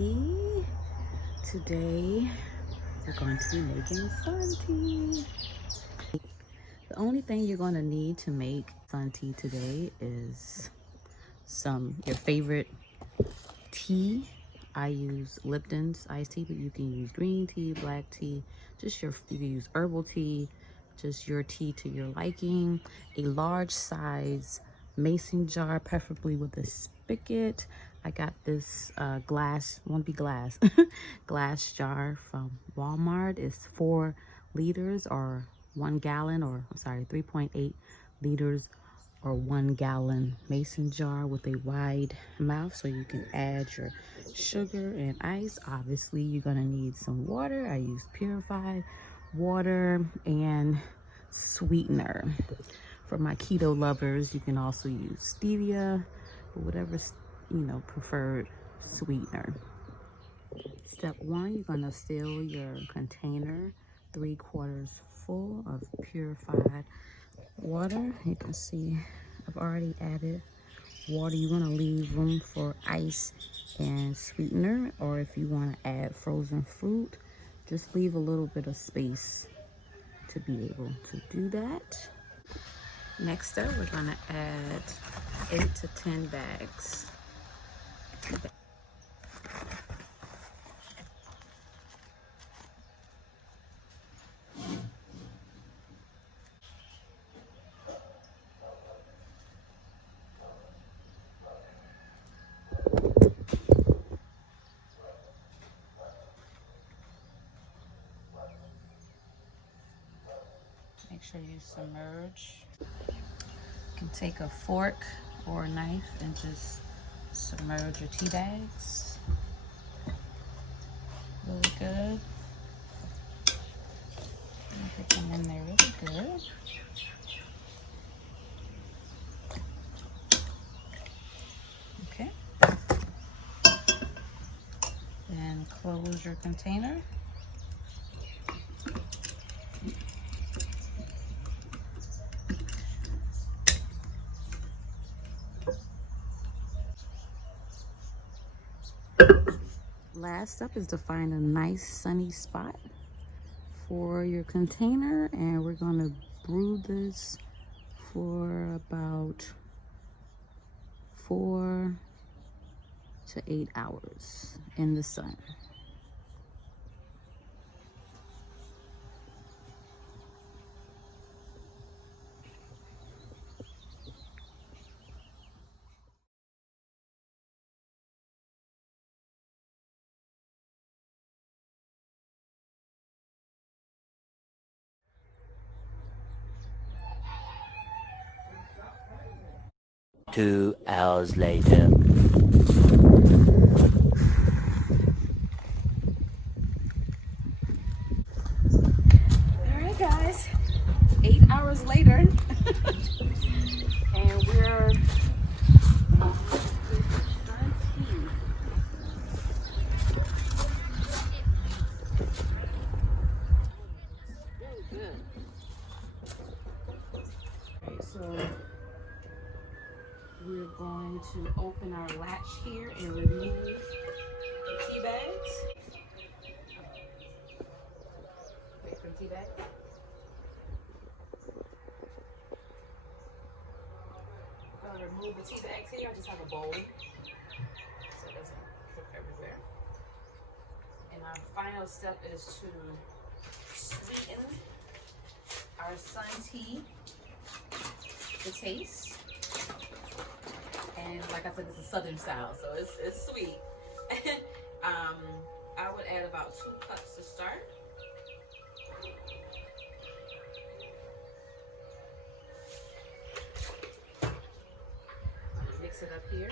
E. Today we're going to be making sun tea. The only thing you're going to need to make sun tea today is your favorite tea. I use Lipton's iced tea, but you can use green tea, black tea, you can use herbal tea, just your tea to your liking. A large size mason jar, preferably with a spigot. I got this glass glass jar from Walmart. It's 4 liters or 1 gallon, or I'm sorry, 3.8 liters or 1 gallon mason jar with a wide mouth, so you can add your sugar and ice. Obviously you're gonna need some water. I use purified water and sweetener. For my keto lovers, you can also use stevia or whatever's preferred sweetener. Step 1, you're gonna fill your container 3/4 full of purified water. You can see I've already added water. You want to leave room for ice and sweetener, or if you want to add frozen fruit, just leave a little bit of space to be able to do that. Next up, we're going to add 8 to 10 bags. Make sure you submerge. You can take a fork or a knife and just submerge your tea bags. Really good. Put them in there really good. Okay. Then close your container. Last up is to find a nice sunny spot for your container, and we're going to brew this for about 4 to 8 hours in the sun. Two hours later. Alright guys, 8 hours later, and we're sun tea. Really good. Alright, so we're going to open our latch here and remove the tea bags. Wait for the tea bags. I'm going to remove the tea bags here. I just have a bowl so it doesn't drip everywhere. And our final step is to sweeten our sun tea to taste. And like I said, it's a southern style, so it's sweet. I would add about 2 cups to start. Mix it up here.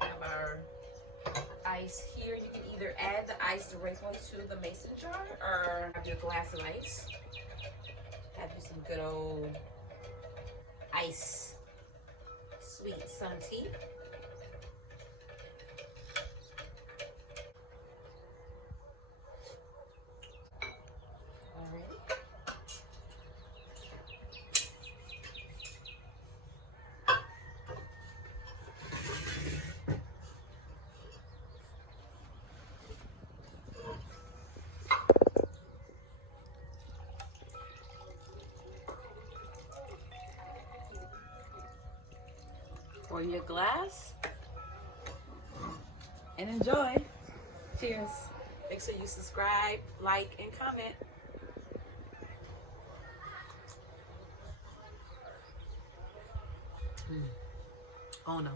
Have our ice here. You can either add the ice directly to the mason jar or have your glass of ice. Have you some good old ice sweet sun tea. Pour your glass and enjoy. Cheers. Make sure you subscribe, like, and comment. Oh no.